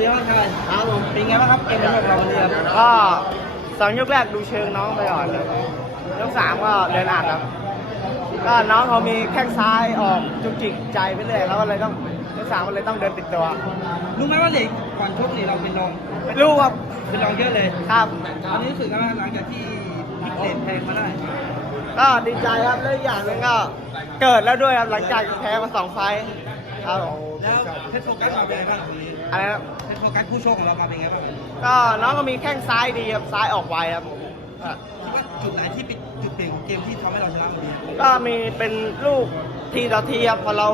ดีมครับครับผมเป็นไงบ้างครับเกมแบบเราเรียก็สองยกแรกดูเชิงน้องไปก่อนยกสามก็เดินอัดครับก็น้องเขามีแข้งซ้ายออกจุกจิกใจไปเลยแล้วก็เลยต้องยกสามก็เลยต้องเดินติดตัวรู้ไหมว่าเด็กก่อนชกนี่เราเป็นน้องรู้ครับเป็นน้องเยอะเลยครับอันนี้รู้สึกยังหลังจากที่พิกเศษแพงมาได้ก็ดีใจครับเลยอย่างนึงก็เกิดแล้วด้วยครับหลังจากแพ้มาสองไฟครับแล้เพชโฟกัสเป็นไงบ้างอะไรครับเพชโฟกัสคู่ชกของเรามาเป็นยังไงบ้างก็น้องก็มีแข้งซ้ายดีครับ ซ้ายออกไวครับคิจุดไหนที่จุดเปลี่ยนของเกมที่ทำให้เราชนะตรงนี้ก็มีเป็นลูกทีต่อทีครับพอเรา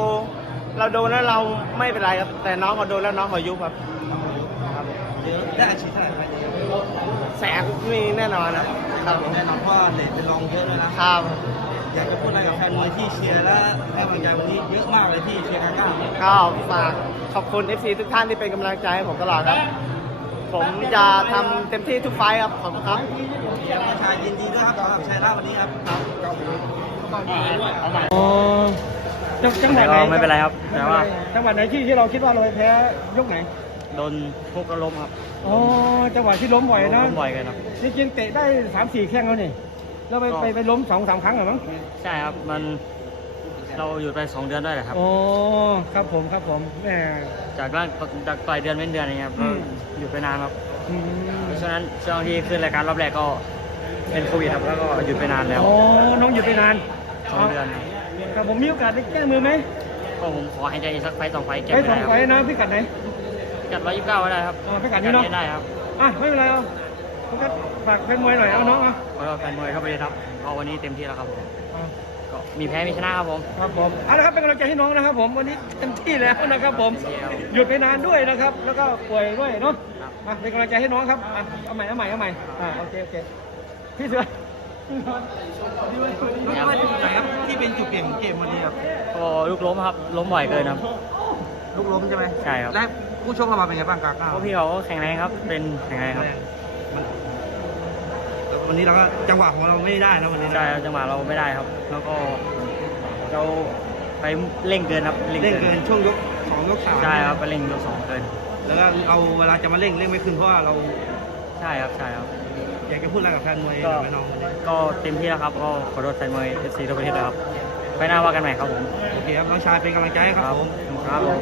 เราโดนแล้วเราไม่เป็นไรครับ แต่น้องเขาโดนแล้วน้องเขายุบครับได้อาชีพไหนไหมแสนมีแน่นอนนะครับแน่นอนพ่อะเลทเป็นรองเยอะเลยนะครับอยากจะพูดอะไรกับแฟนมวยที่เชียร์และให้กำลังใจวันนี้เยอะมากเลยที่เชียร์ทางก้าวก้าวขอบคุณ f อทุกท่านที่เป็นกำลังใจให้ผมตลอดครับ ผมจะทำเต็มที่ทุกไฟครับ ขอบคุณครับชานยินดีด้วยครับสำหรับชายล่าวันนี้ครับครับจังหวัดไหนไม่เป็นไรครับ แต่ว่าจังหวัดไหนที่ที่เราคิดว่าเราแพ้ยกไหน โดนพกกระล้มครับ อ๋อจังหวัดที่ล้มบ่อยนะล้มบ่อยกันคนี่กินเตะได้สามสี่แข้งแล้วนี่ล้วไปไปไปล้มสองสาครั้งเหรอมั้งใช่ครับมันเราหยุดไปสองเดือนได้เหรอครับโอ้ครับผมครับผมแหมจากล้านจากปลายเดือนเป็นเดือนเองครับอยู่ไปนานครับเพราะฉะนั้นช่วงที่ขึ้นรายการรอบแรกก็ เป็นโควิดครับแล้วก็หยุดไปนานแล้วโอ้น้องหยุดไปนานสองเดือนครับผมมีโอกาสได้แก้มือไหมก็ผมขอให้ใจสักไฟสองไฟแก้ได้ไปสองไฟนะพี่กัดไหนกัดร้อยยี่สิบเก้าได้ครับไม่กัดนี่เนาะได้ครับอ่ะไม่เป็นไรเอาฝากแฟนมวยหน่อย เอาน้องเอาแฟนมวยเข้าไปเลยครับเพราะวันนี้เต็มที่แล้วครับผมก็มีแพ้ มีชนะครับผม ครับผม เอาละครับ เป็นกำลังใจให้น้องนะครับ ผม วันนี้เต็มที่แล้วนะครับผม หยุดไปนานด้วยนะครับ แล้วก็ป่วยด้วยเนาะเป็นกำลังใจให้น้องครับเอาใหม่ เอาใหม่ เอาใหม่โอเค โอเค พี่เสือแล้ที่เป็นจุดเปลี่ยนของเกมวันนี้ครับก็ลูกล้มครับ ล้มบ่อเกินคลูกล้มใช่ไหมใช่ครับ แล้ผู้ชมเข้ามเป็นไงบ้างกากาพี่เขาแข็งแรงครับ เป็นแขงแงครับวันนี้เราก็จังหวะของเราไม่ได้แล้ววันนี้ใช่จังหวะเราไม่ได้ครับ แล้วก็เราไปเร่งเกินครับเร่งเกินช่วงยกสองยกสามใช่ครับไปเร่งยกสองเกิน แล้วก็เอาเวลาจะมาเร่งเร่งไม่ขึ้นเพราะว่าเราใช่ครับใช่ครับ อยากจะพูดอะไรกับแฟนมวยแน้องก็เต็มที่แล้วครับก็ขอโทษแฟนมวยเอสซีทุกประเทศครับไปหน้าว่ากันใหม่ครับผมโอเคครับน้องชายเป็นกำลังใจครับผมครับผม